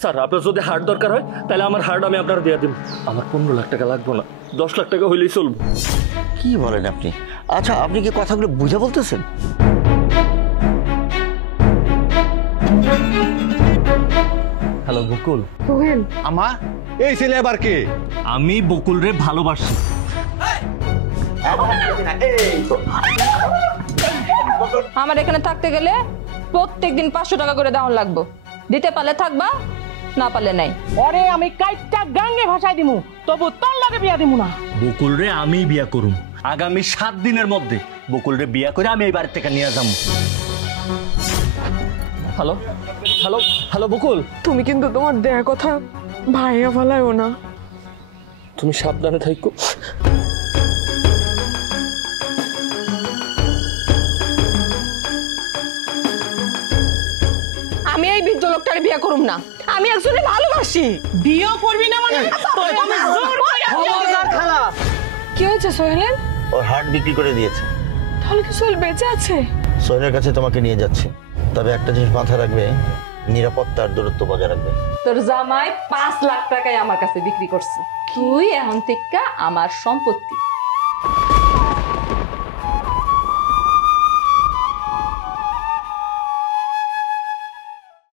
Sir আপনার যদি heart দরকার হয় তাহলে আমার হার্ট আমি আপনার দিয়ে দিব। আমার 15 লাখ টাকা লাগবে না, 10 লাখ টাকা হইলেই চলবে। কি বলেন আপনি? আচ্ছা আপনি কি কথাগুলো বুঝে বলতেছেন? হ্যালো বকুল। সোহেল, আমা এই ছেলে আবার কে? আমি বকুল রে ভালোবাসি। আমার এখানে থাকতে গেলে প্রত্যেকদিন 500 টাকা করে দেওয়া লাগবে। দিতে পারলে থাকবা, না পারলে নাই। ওরে আমি কাইটটা গাঙ্গে ভাষায় দিমু, তবু তোর লাগে বিয়া দিমু না। বকুল রে আমি বিয়া করুম আগামী 7 দিনের মধ্যে। বকুল রে বিয়া করে আমি এই বাড়ি থেকে নিয়ে যাবো। হ্যালো হ্যালো হ্যালো বকুল, তুমি কিন্তু তোমার দেয়া কথা ভাইয়া ফেলায়ও না। তুমি সাবধানে থাকো। আমি এই বৃদ্ধ লোকটার বিয়ে করুম না, আমি একজনের ভালোবাসি। বিয়েও করবি না মানে? কি হয়েছে সোহেলের? ওর হার্ট বিক্রি করে দিয়েছে। তাহলে কি সোহেল বেঁচে আছে? সোহেলের কাছে তোমাকে নিয়ে যাচ্ছি, তবে একটা জিনিস মাথায় রাখবে, নিরাপত্তার দূরত্ব বজায় রাখবে। তোর জামাই 5 লাখ টাকায় আমার কাছে বিক্রি করছে। তুই এখন থেকে আমার সম্পত্তি।